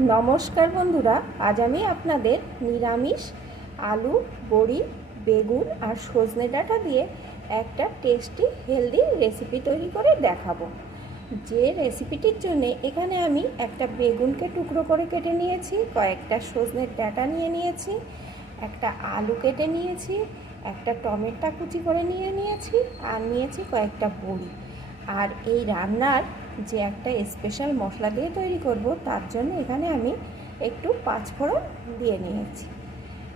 নমস্কার বন্ধুরা, আজ আমি আপনাদের নিরামিষ আলু, বড়ি, বেগুন আর সজনে ডাঁটা দিয়ে একটা টেস্টি হেলদি রেসিপি তৈরি করে দেখাবো। যে রেসিপিটির জন্য এখানে আমি একটা বেগুনকে টুকরো করে কেটে নিয়েছি, কয়েকটা সজনের ডাঁটা নিয়ে নিয়েছি, একটা আলু কেটে নিয়েছি, একটা টমেটো কুচি করে নিয়ে নিয়েছি, আর নিয়েছি কয়েকটা বড়ি। আর এই রান্নার যে একটা স্পেশাল মশলা দিয়ে তৈরি করব, তার জন্য এখানে আমি একটু পাঁচফোড়ন দিয়ে নিয়েছি।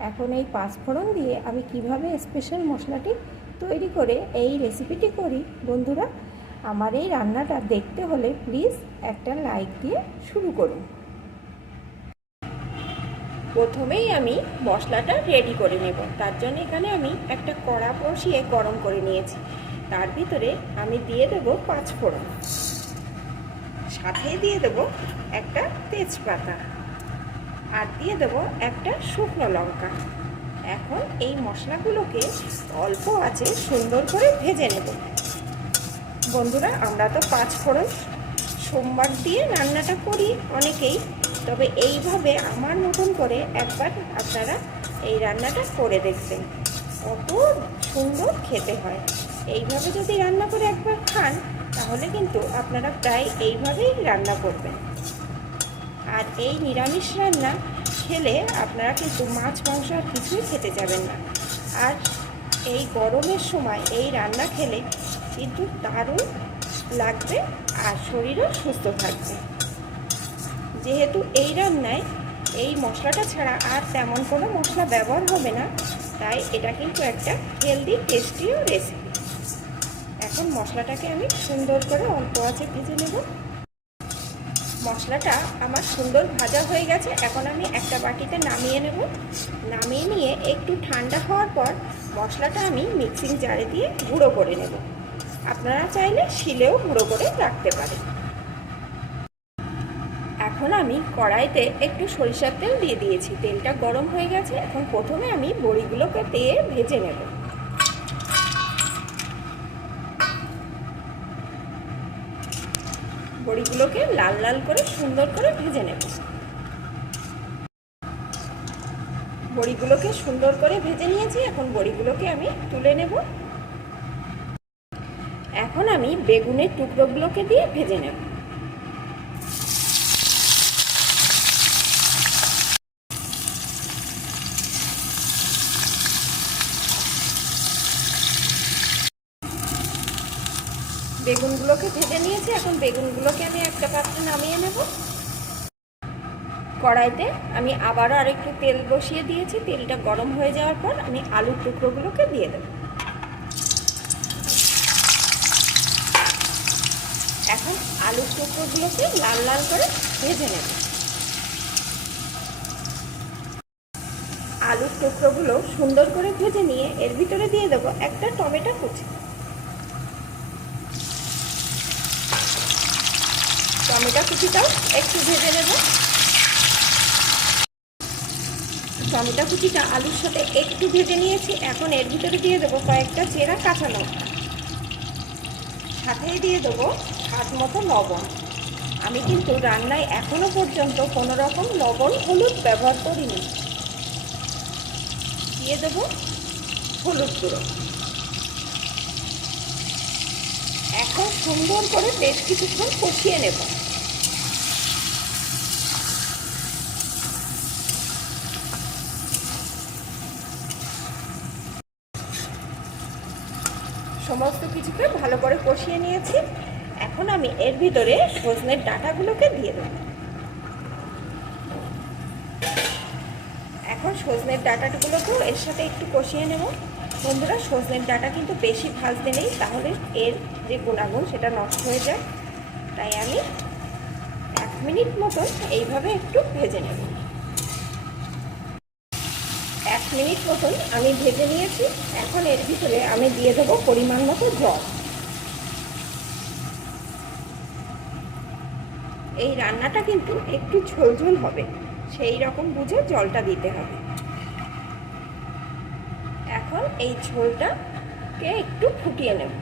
এখন এই পাঁচফোড়ন দিয়ে আমি কীভাবে স্পেশাল মশলাটি তৈরি করে এই রেসিপিটি করি, বন্ধুরা? আমার এই রান্নাটা দেখতে হলে প্লিজ একটা লাইক দিয়ে শুরু করুন। প্রথমেই আমি মশলাটা রেডি করে নেব। তার জন্য এখানে আমি একটা কড়া বসিয়ে গরম করে নিয়েছি। তার ভিতরে আমি দিয়ে দেব পাঁচ ফোড়ন। সাথে দিয়ে দেব একটা তেজপাতা। আর দিয়ে দেব একটা শুকনো লঙ্কা। এখন এই মশলাগুলোকে অল্প আছে সুন্দর করে ভেজে নেব। বন্ধুরা, আমরা তো পাঁচ ফোড়ন সোমবার দিয়ে রান্নাটা করি অনেকেই। তবে এইভাবে আমার মতন করে একবার আপনারা এই রান্নাটা করে দেখবেন। কত সুন্দর খেতে হয়। এইভাবে যদি রান্না করে একবার খান, তাহলে কিন্তু আপনারা প্রায় এইভাবেই রান্না করবেন। আর এই নিরামিষ রান্না খেলে আপনারা কিন্তু মাছ, মাংস আর কিছুই খেতে যাবেন না। আর এই গরমের সময় এই রান্না খেলে কিন্তু দারুণ লাগবে আর শরীরও সুস্থ থাকবে। যেহেতু এই রান্নায় এই মশলাটা ছাড়া আর তেমন কোনো মশলা ব্যবহার হবে না। তাই এটা কিন্তু একটা হেলদি টেস্টিও রেসিপি এখন মশলাটাকে আমি সুন্দর করে অল্প আছে ভেজে নেব। মশলাটা আমার সুন্দর ভাজা হয়ে গেছে, এখন আমি একটা বাটিতে নামিয়ে নেব। নামিয়ে নিয়ে একটু ঠান্ডা হওয়ার পর মশলাটা আমি মিক্সিং জারে দিয়ে গুঁড়ো করে নেব। আপনারা চাইলে শিলেও গুঁড়ো করে রাখতে পারেন। এখন আমি কড়াইতে একটু সরিষার তেল দিয়ে দিয়েছি। তেলটা গরম হয়ে গেছে, এখন প্রথমে আমি বড়িগুলোকে দিয়ে ভেজে নেব। বড়িগুলোকে লাল লাল করে সুন্দর করে ভেজে নেব। বড়িগুলোকে সুন্দর করে ভেজে নিয়েছি, এখন বড়িগুলোকে আমি তুলে নেব। এখন আমি বেগুনের টুকরোগুলোকে দিয়ে ভেজে নেব। বেগুনগুলোকে ভেজে নিয়েছি। এখন বেগুনগুলোকে আমি একটা পাত্রে নামিয়ে নেব। কড়াইতে আমি আবারও আরেকটু তেল বসিয়ে দিয়েছি। তেলটা গরম হয়ে যাওয়ার পর আমি আলুর টুকরোগুলোকে দিয়ে দেব। এখন আলুর টুকরোগুলোকে লাল লাল করে ভেজে নেব। আলুর টুকরোগুলো সুন্দর করে ভেজে নিয়ে এর ভিতরে দিয়ে দেবো একটা টমেটো কুচি। টমেটো কুচিটাও একটু ভেজে নেব। টমেটো কুচিটা আলুর সাথে একটু ভেজে নিয়েছি। এখন এর ভিতরে দিয়ে দেবো কয়েকটা চেরা কাঁচা লঙ্কা। সাথেই দিয়ে দেবো স্বাদ মতো লবণ। আমি কিন্তু রান্নায় এখনও পর্যন্ত কোনো রকম লবণ হলুদ ব্যবহার করিনি। দিয়ে দেবো হলুদ গুঁড়ো। এখন সুন্দর করে বেশ কিছুক্ষণ কষিয়ে নেব। সমস্ত কিছুকে ভালো করে কষিয়ে নিয়েছি। এখন আমি এর ভিতরে সজনের ডাটাগুলোকে দিয়ে দেব। এখন সজনের ডাটাগুলোকেও এর সাথে একটু কষিয়ে নেব। বন্ধুরা, সজনের ডাটা কিন্তু বেশি ভাজতে নেই, তাহলে এর যে গুণাগুণ সেটা নষ্ট হয়ে যায়। তাই আমি এক মিনিট মতন এইভাবে একটু ভেজে নেব। মিনিট মতন আমি ভেজে নিয়েছি। এখন এর ভিতরে আমি দিয়ে দেবো পরিমাণ মতো জল। এই রান্নাটা কিন্তু একটু ঝোলঝোল হবে। সেই রকম বুঝে জলটা দিতে হবে। এখন এই ঝোলটাকে একটু ফুটিয়ে নেব।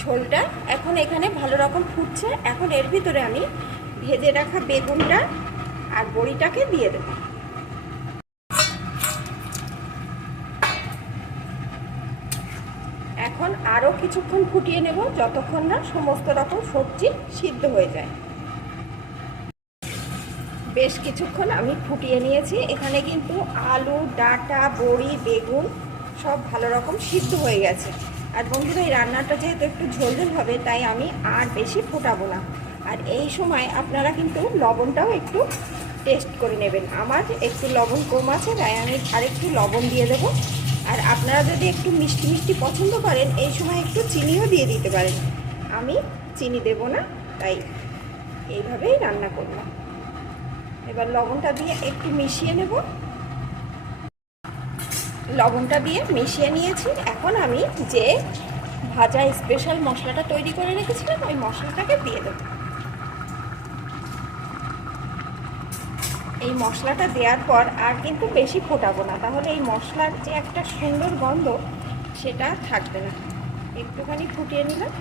ঝোলটা এখন এখানে ভালো রকম ফুটছে। এখন এর ভিতরে আমি ভেজে রাখা বেগুনটা আর বড়িটাকে দিয়ে দেবো। এখন আরও কিছুক্ষণ ফুটিয়ে নেব যতক্ষণ না সমস্ত রকম সবজি সিদ্ধ হয়ে যায়। বেশ কিছুক্ষণ আমি ফুটিয়ে নিয়েছি। এখানে কিন্তু আলু, ডাটা, বড়ি, বেগুন সব ভালো রকম সিদ্ধ হয়ে গেছে। আর বন্ধুরা, এই রান্নাটা যেহেতু একটু ঝোলঝোল হবে, তাই আমি আর বেশি ফোটাবো না। আর এই সময় আপনারা কিন্তু লবণটাও একটু টেস্ট করে নেবেন। আমার একটু লবণ কম আছে, তাই আমি আরেকটু লবণ দিয়ে দেবো। আর আপনারা যদি একটু মিষ্টি মিষ্টি পছন্দ করেন, এই সময় একটু চিনিও দিয়ে দিতে পারেন। আমি চিনি দেব না, তাই এইভাবেই রান্না করলাম এবার লবণটা দিয়ে একটু মিশিয়ে নেব। লবণটা দিয়ে মিশিয়ে নিয়েছি। এখন আমি যে ভাজা স্পেশাল মশলাটা তৈরি করে রেখেছিলাম, ওই মশলাটাকে দিয়ে দেবো। এই মশলাটা দেওয়ার পর আর কিন্তু বেশি ফোটাবো না। তাহলে এই মশলার যে একটা সুন্দর গন্ধ, সেটা থাকবে না। একটুখানি ফুটিয়ে নিলাম।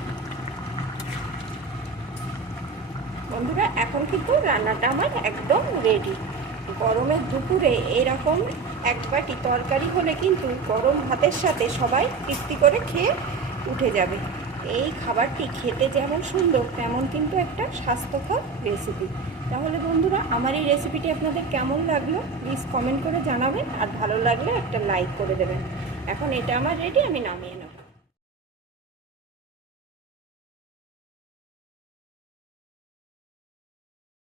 বন্ধুরা, এখন কিন্তু রান্নাটা আমার একদম রেডি গরমের দুপুরে এরকম এক বাটি তরকারি হলে কিন্তু গরম ভাতের সাথে সবাই তৃপ্তি করে খেয়ে উঠে যাবে। এই খাবারটি খেতে যেমন সুন্দর, তেমন কিন্তু একটা স্বাস্থ্যকর রেসিপি তাহলে বন্ধুরা, আমার এই রেসিপিটি আপনাদের কেমন লাগল? প্লিজ কমেন্ট করে জানাবেন, আর ভালো লাগলে একটা লাইক করে দেবেন। এখন এটা আমার রেডি আমি নামিয়ে নেব।